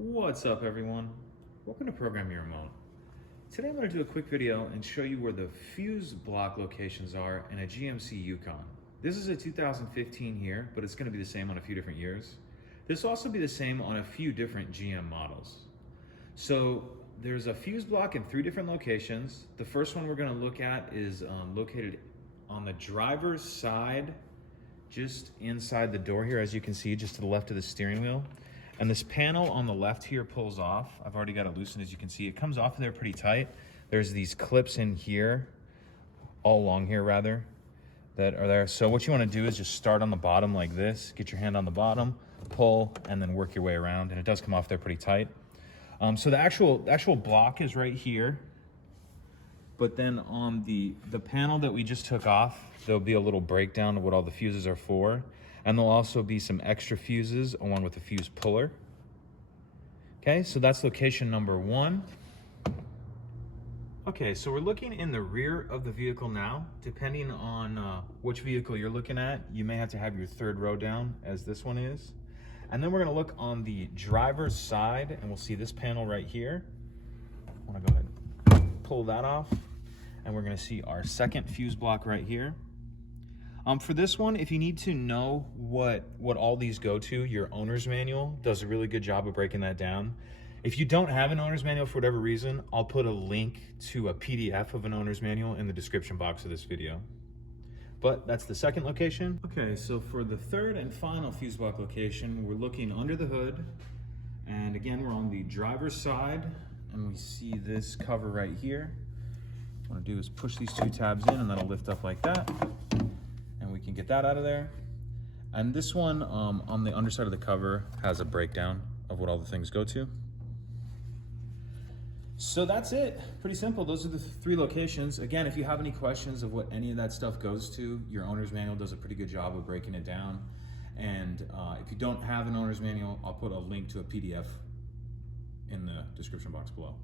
What's up, everyone? Welcome to Program Your Remote. Today I'm going to do a quick video and show you where the fuse block locations are in a GMC Yukon. This is a 2015 here, but it's going to be the same on a few different years. This will also be the same on a few different GM models. So there's a fuse block in 3 different locations. The first one we're going to look at is located on the driver's side, just inside the door here, as you can see, just to the left of the steering wheel. And this panel on the left here pulls off. I've already got it loosened, as you can see. It comes off of there pretty tight. There's these clips in here, all along here rather, that are there. So what you want to do is just start on the bottom like this, get your hand on the bottom, pull, and then work your way around. And it does come off there pretty tight. So the actual block is right here. But then on the panel that we just took off, there'll be a little breakdown of what all the fuses are for. And there'll also be some extra fuses along with the fuse puller. Okay, so that's location number 1. Okay, so we're looking in the rear of the vehicle now. Depending on which vehicle you're looking at, you may have to have your 3rd row down, as this one is. And then we're gonna look on the driver's side, and we'll see this panel right here. I wanna go ahead and pull that off, and we're gonna see our 2nd fuse block right here. For this one, if you need to know what all these go to, your owner's manual does a really good job of breaking that down. If you don't have an owner's manual for whatever reason, I'll put a link to a PDF of an owner's manual in the description box of this video. But that's the 2nd location. Okay, so for the 3rd and final fuse block location, we're looking under the hood. And again, we're on the driver's side, and we see this cover right here. What I want to do is push these 2 tabs in, and that'll lift up like that. And we can get that out of there. And this one on the underside of the cover has a breakdown of what all the things go to. So that's it, pretty simple. Those are the 3 locations. Again, if you have any questions of what any of that stuff goes to, your owner's manual does a pretty good job of breaking it down. And if you don't have an owner's manual, I'll put a link to a PDF in the description box below.